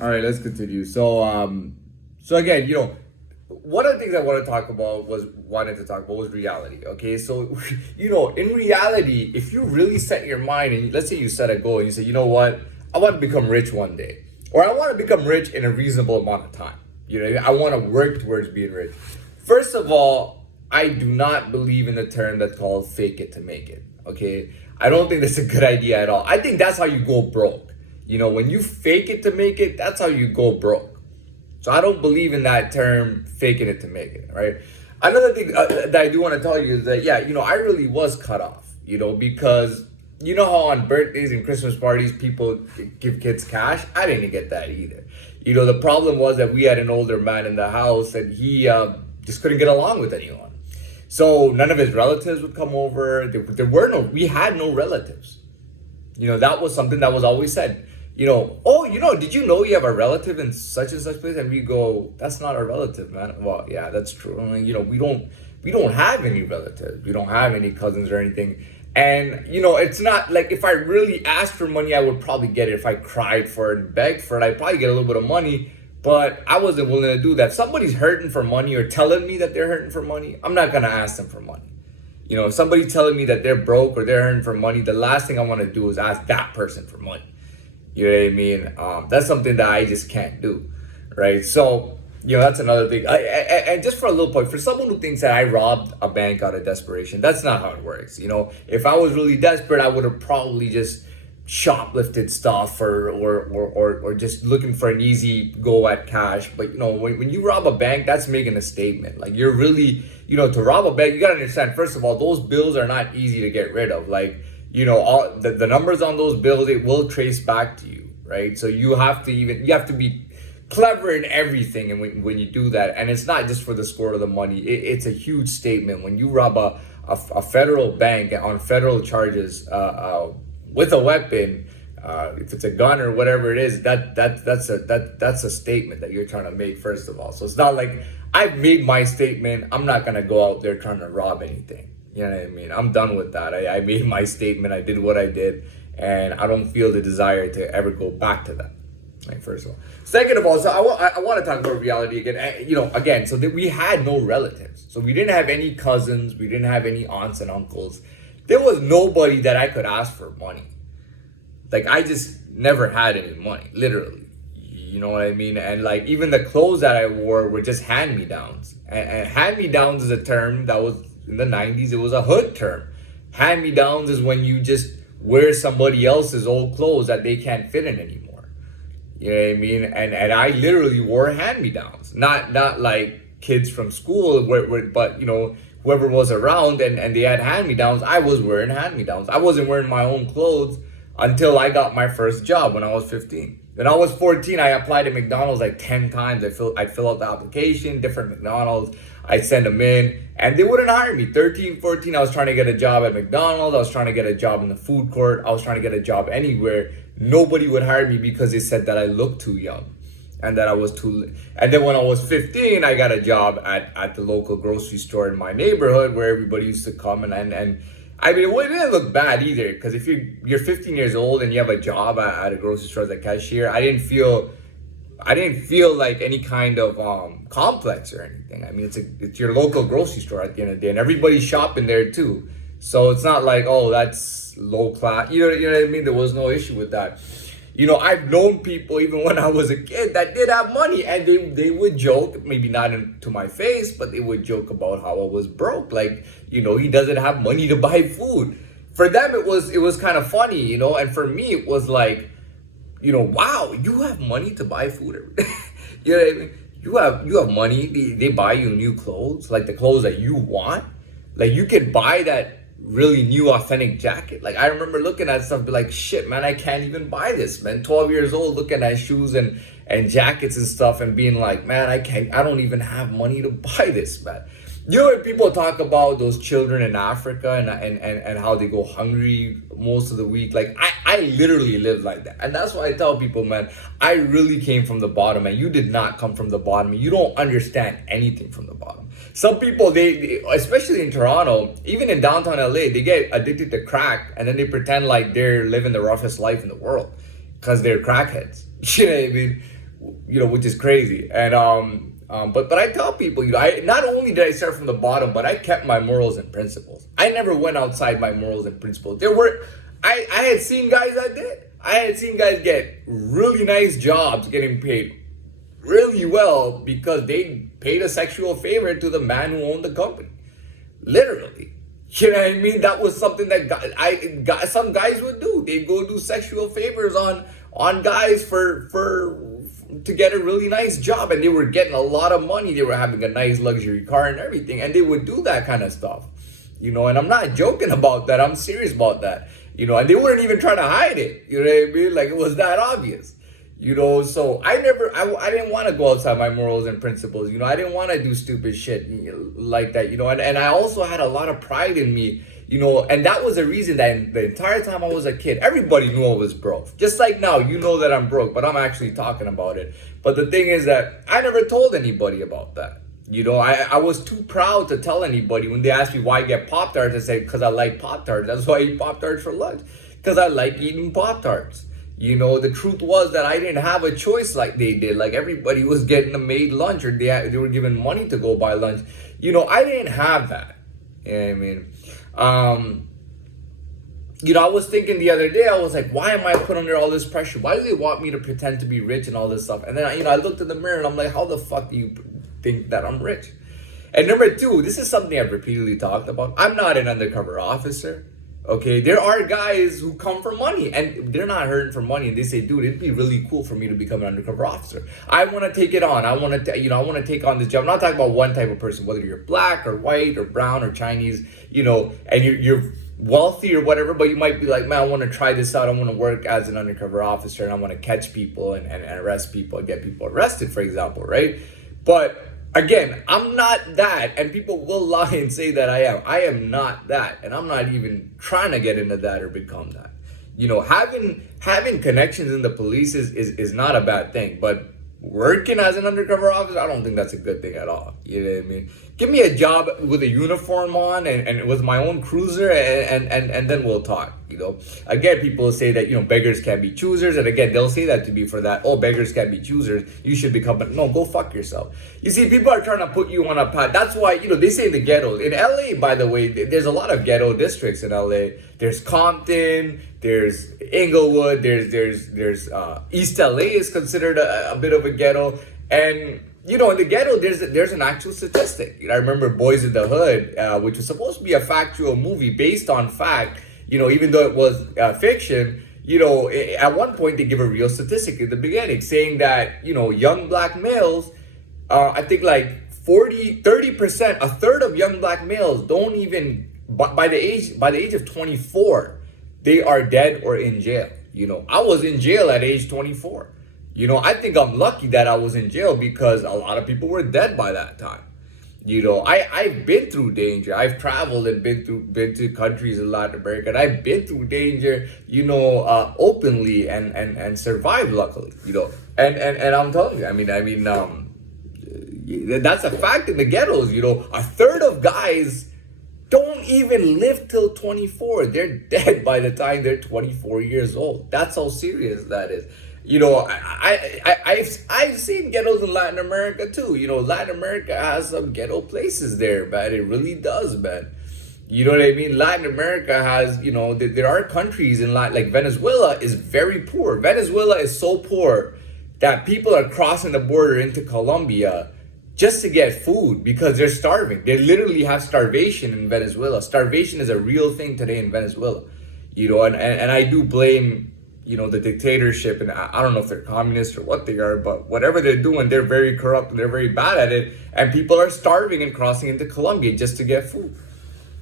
All right, let's continue. So again, one of the things I wanted to talk about was reality. Okay, so in reality, if you really set your mind and let's say you set a goal and you say, you know what, I want to become rich one day, or I want to become rich in a reasonable amount of time. I want to work towards being rich. First of all, I do not believe in the term that's called fake it to make it. Okay, I don't think that's a good idea at all. I think that's how you go broke. When you fake it to make it, that's how you go broke. So I don't believe in that term, faking it to make it, right? Another thing that I do want to tell you is that, yeah, I really was cut off, because how on birthdays and Christmas parties people give kids cash? I didn't get that either. The problem was that we had an older man in the house and he just couldn't get along with anyone. So none of his relatives would come over. We had no relatives. That was something that was always said. Did you know you have a relative in such and such place? And we go, that's not a relative, man. Well, yeah, that's true. I mean, we don't have any relatives. We don't have any cousins or anything. And, it's not like if I really asked for money, I would probably get it. If I cried for it and begged for it, I'd probably get a little bit of money. But I wasn't willing to do that. If somebody's hurting for money or telling me that they're hurting for money, I'm not going to ask them for money. If somebody's telling me that they're broke or they're hurting for money, the last thing I want to do is ask that person for money. You know what I mean? That's something that I just can't do, right? So, that's another thing. And just for a little point, for someone who thinks that I robbed a bank out of desperation, that's not how it works. If I was really desperate, I would have probably just shoplifted stuff or just looking for an easy go at cash. But, when you rob a bank, that's making a statement. Like, you're really, to rob a bank, you got to understand, first of all, those bills are not easy to get rid of. Like, all the numbers on those bills, it will trace back to you, right? So you have to be clever in everything, and when you do that, and it's not just for the score of the money, it's a huge statement. When you rob a federal bank on federal charges with a weapon, if it's a gun or whatever it is, that's a statement that you're trying to make, first of all. So it's not like I've made my statement, I'm not gonna go out there trying to rob anything. You know what I mean? I'm done with that. I made my statement. I did what I did. And I don't feel the desire to ever go back to that. Right, first of all. Second of all, so I want to talk about reality again. So that we had no relatives. So we didn't have any cousins. We didn't have any aunts and uncles. There was nobody that I could ask for money. Like, I just never had any money, literally. You know what I mean? And like, even the clothes that I wore were just hand-me-downs. And hand-me-downs is a term that was in the 90s, it was a hood term. Hand-me-downs is when you just wear somebody else's old clothes that they can't fit in anymore. You know what I mean? And I literally wore hand-me-downs. Not like kids from school, but whoever was around and they had hand-me-downs, I was wearing hand-me-downs. I wasn't wearing my own clothes until I got my first job when I was 15. When I was 14, I applied to McDonald's like 10 times. I'd fill out the application, different McDonald's. I'd send them in, and they wouldn't hire me. 13, 14, I was trying to get a job at McDonald's. I was trying to get a job in the food court. I was trying to get a job anywhere. Nobody would hire me because they said that I looked too young and that I was too... And then when I was 15, I got a job at the local grocery store in my neighborhood where everybody used to come. And I mean, it didn't look bad either, because if you're 15 years old and you have a job at a grocery store as a cashier, I didn't feel like any kind of complex or anything. I mean, it's your local grocery store at the end of the day, and everybody's shopping there too. So it's not like, oh, that's low class. You know what I mean? There was no issue with that. I've known people even when I was a kid that did have money, and they would joke, maybe not to my face, but they would joke about how I was broke. Like, he doesn't have money to buy food. For them, it was kind of funny, and for me, it was like, wow, you have money to buy food. You know what I mean? You have money. They buy you new clothes, like the clothes that you want. Like, you could buy that really new authentic jacket. Like, I remember looking at stuff, be like, shit, man, I can't even buy this, man. 12 years old, looking at shoes and jackets and stuff and being like, man, I don't even have money to buy this, man. When people talk about those children in Africa and how they go hungry most of the week, like, I literally live like that. And that's why I tell people, man, I really came from the bottom, and you did not come from the bottom. You don't understand anything from the bottom. Some people, they especially in Toronto, even in downtown LA, they get addicted to crack, and then they pretend like they're living the roughest life in the world because they're crackheads. You know what I mean? which is crazy. And but I tell people, I not only did I start from the bottom, but I kept my morals and principles. I never went outside my morals and principles. I had seen guys that did. I had seen guys get really nice jobs, getting paid really well because they paid a sexual favor to the man who owned the company. Literally. You know what I mean? That was something that some guys would do. They'd go do sexual favors on guys for to get a really nice job, and they were getting a lot of money. They were having a nice luxury car and everything, and they would do that kind of stuff. And I'm not joking about that. I'm serious about that. And they weren't even trying to hide it. You know what I mean? Like, it was that obvious. So I didn't want to go outside my morals and principles. I didn't want to do stupid shit like that. And I also had a lot of pride in me. And that was the reason that the entire time I was a kid, everybody knew I was broke. Just like now, that I'm broke, but I'm actually talking about it. But the thing is that I never told anybody about that. I was too proud to tell anybody. When they asked me why I get Pop-Tarts, I say, because I like Pop-Tarts. That's why I eat Pop-Tarts for lunch. Because I like eating Pop-Tarts. The truth was that I didn't have a choice like they did. Like, everybody was getting a made lunch, or they were given money to go buy lunch. I didn't have that. You know what I mean? I was thinking the other day, I was like, why am I put under all this pressure? Why do they want me to pretend to be rich and all this stuff? And then, I looked in the mirror and I'm like, how the fuck do you think that I'm rich? And number two, this is something I've repeatedly talked about. I'm not an undercover officer. Okay, there are guys who come for money and they're not hurting for money, and they say, dude, it'd be really cool for me to become an undercover officer. I want to take it on. I want to take on this job. I'm not talking about one type of person, whether you're black or white or brown or Chinese, and you're wealthy or whatever, but you might be like, man, I want to try this out. I want to work as an undercover officer, and I want to catch people and arrest people and get people arrested, for example, right? But again, I'm not that, and people will lie and say that I am. I am not that, and I'm not even trying to get into that or become that. Having connections in the police is not a bad thing, but working as an undercover officer, I don't think that's a good thing at all. You know what I mean? Give me a job with a uniform on and with my own cruiser, and then we'll talk. Again, people say that beggars can't be choosers, and again, they'll say that to me for that. Oh, beggars can't be choosers. You should become no. Go fuck yourself. You see, people are trying to put you on a path. That's why they say the ghetto in LA. By the way, there's a lot of ghetto districts in LA. There's Compton. There's Inglewood. There's East LA is considered a bit of a ghetto, and in the ghetto, there's an actual statistic. I remember Boys in the Hood, which was supposed to be a factual movie based on fact. Even though it was fiction, at one point they give a real statistic at the beginning saying that, young black males, I think like 30%, a third of young black males don't even, by the age of 24, they are dead or in jail. I was in jail at age 24. I think I'm lucky that I was in jail because a lot of people were dead by that time. I've been through danger. I've traveled and been to countries in Latin America, and I've been through danger, openly and survived luckily, and I'm telling you, that's a fact in the ghettos. A third of guys don't even live till 24. They're dead by the time they're 24 years old. That's how serious that is. I've seen ghettos in Latin America too. Latin America has some ghetto places there, man. It really does, man. You know what I mean? Latin America has, there are countries in Latin, like Venezuela is very poor. Venezuela is so poor that people are crossing the border into Colombia just to get food because they're starving. They literally have starvation in Venezuela. Starvation is a real thing today in Venezuela. And I do blame the dictatorship, and I don't know if they're communists or what they are, but whatever they're doing, they're very corrupt and they're very bad at it, and people are starving and crossing into Colombia just to get food.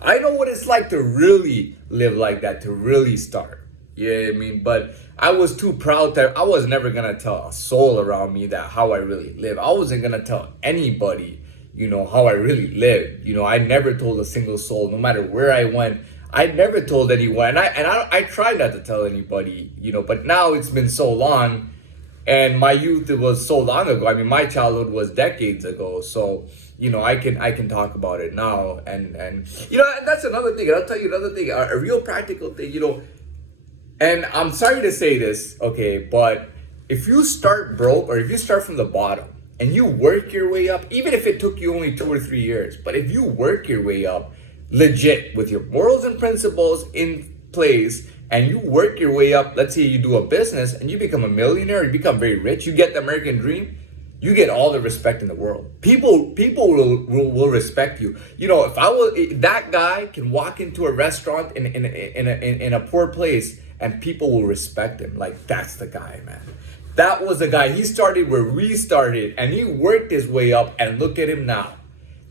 I know what it's like to really live like that, to really starve. You know what I mean? But I was too proud that I was never gonna tell a soul around me that how I really live. I wasn't gonna tell anybody, how I really lived. I never told a single soul, no matter where I went. I never told anyone, and I tried not to tell anybody, but now it's been so long, and my youth, it was so long ago. My childhood was decades ago, so, I can talk about it now, and that's another thing, and I'll tell you another thing, a real practical thing, and I'm sorry to say this, okay, but if you start broke or if you start from the bottom and you work your way up, even if it took you only 2 or 3 years, but if you work your way up legit with your morals and principles in place and you work your way up, let's say you do a business and you become a millionaire, you become very rich, you get the American dream, you get all the respect in the world. People will respect you. You know, if that guy can walk into a restaurant in a poor place and people will respect him. Like, that's the guy, man. That was the guy. He started where we started and he worked his way up, and look at him now.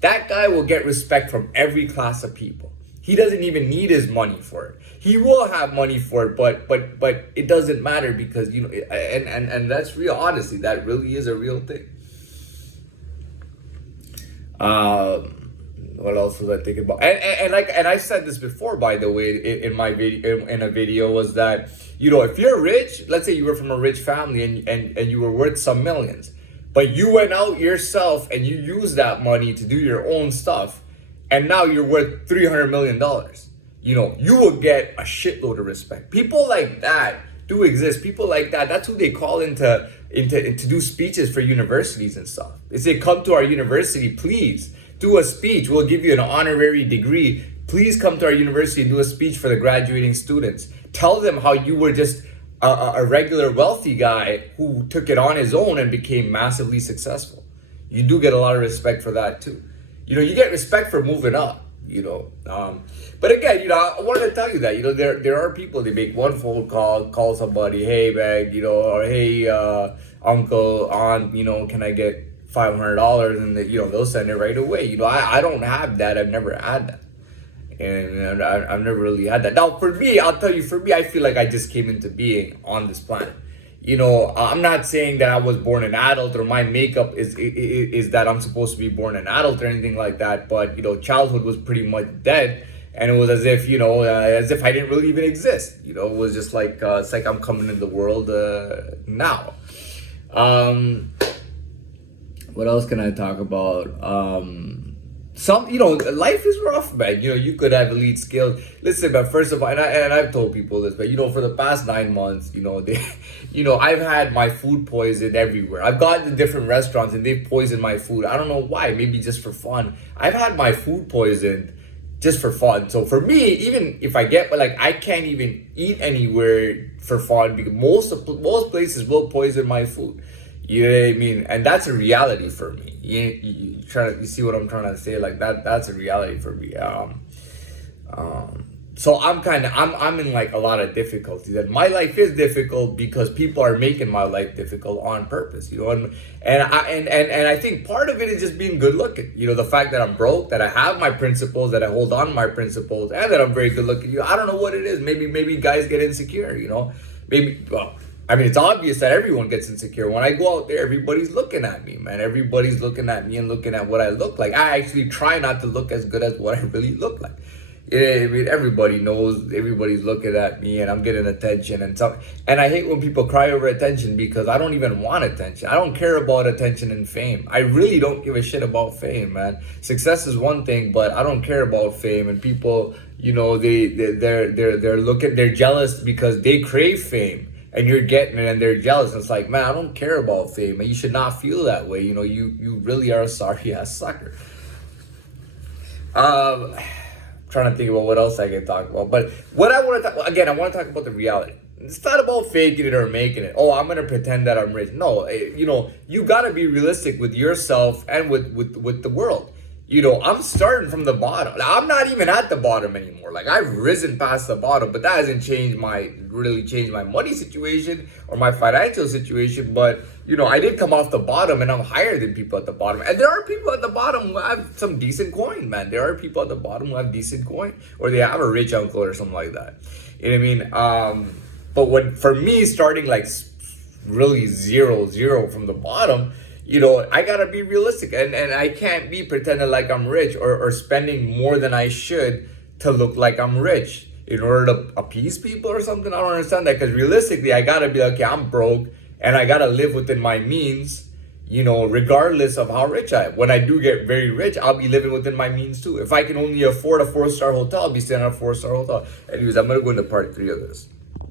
That guy will get respect from every class of people. He doesn't even need his money for it. He will have money for it, but it doesn't matter because, you know, and that's real. Honestly, that really is a real thing. What else was I thinking about? And I said this before, by the way, in my video, in a video, was that, you know, if you're rich, let's say you were from a rich family and you were worth some millions, but you went out yourself and you used that money to do your own stuff, and now you're worth $300 million. You know, you will get a shitload of respect. People like that do exist. People like that, that's who they call into do speeches for universities and stuff. They say, come to our university, please do a speech. We'll give you an honorary degree. Please come to our university and do a speech for the graduating students. Tell them how you were just a regular wealthy guy who took it on his own and became massively successful. You do get a lot of respect for that too. You know, you get respect for moving up, you know. But again, you know, I wanted to tell you that, you know, there are people, they make one phone call somebody, hey, man, you know, or hey, uncle, aunt, you know, can I get $500? And, you know, they'll send it right away. You know, I don't have that. I've never had that. And I've never really had that. Now, for me, I'll tell you, for me, I feel like I just came into being on this planet. You know, I'm not saying that I was born an adult or my makeup is that I'm supposed to be born an adult or anything like that. But, you know, childhood was pretty much dead. And it was as if, you know, as if I didn't really even exist. You know, it was just like, it's like I'm coming in the world now. What else can I talk about? You know, life is rough, man. You know, you could have elite skills. Listen, but first of all, and I've told people this, but, you know, for the past 9 months, you know, I've had my food poisoned everywhere. I've gone to different restaurants and they've poisoned my food. I don't know why, maybe just for fun. I've had my food poisoned just for fun. So for me, even if I get, but like, I can't even eat anywhere for fun because most places will poison my food. You know what I mean? And that's a reality for me. You see what I'm trying to say? Like that's a reality for me. So I'm in like a lot of difficulties, and my life is difficult because people are making my life difficult on purpose, you know. And I think part of it is just being good looking. You know, the fact that I'm broke, that I have my principles, that I hold on to my principles, and that I'm very good looking. You know, I don't know what it is. Maybe guys get insecure. You know, I mean, it's obvious that everyone gets insecure. When I go out there, everybody's looking at me, man. Everybody's looking at me and looking at what I look like. I actually try not to look as good as what I really look like. You know, I mean, everybody knows, everybody's looking at me and I'm getting attention and stuff. And I hate when people cry over attention because I don't even want attention. I don't care about attention and fame. I really don't give a shit about fame, man. Success is one thing, but I don't care about fame. And people, you know, they're jealous because they crave fame. And you're getting it and they're jealous. And it's like, man, I don't care about fame. And you should not feel that way. You know, you really are a sorry ass sucker. Trying to think about what else I can talk about. But what I want to talk, again, I want to talk about the reality. It's not about faking it or making it. Oh, I'm going to pretend that I'm rich. No, you know, you got to be realistic with yourself and with the world. You know, I'm starting from the bottom. I'm not even at the bottom anymore. Like, I've risen past the bottom, but that hasn't really changed my money situation or my financial situation. But, you know, I did come off the bottom and I'm higher than people at the bottom. And there are people at the bottom who have some decent coin, man. There are people at the bottom who have decent coin, or they have a rich uncle or something like that. You know what I mean? But for me, starting like really zero from the bottom, you know, I gotta be realistic, and I can't be pretending like I'm rich or spending more than I should to look like I'm rich in order to appease people or something. I don't understand that, because realistically, I gotta be like, okay, I'm broke and I gotta live within my means, you know, regardless of how rich I am. When I do get very rich, I'll be living within my means too. If I can only afford a 4-star hotel, I'll be staying at a 4-star hotel. Anyways, I'm gonna go into part 3 of this.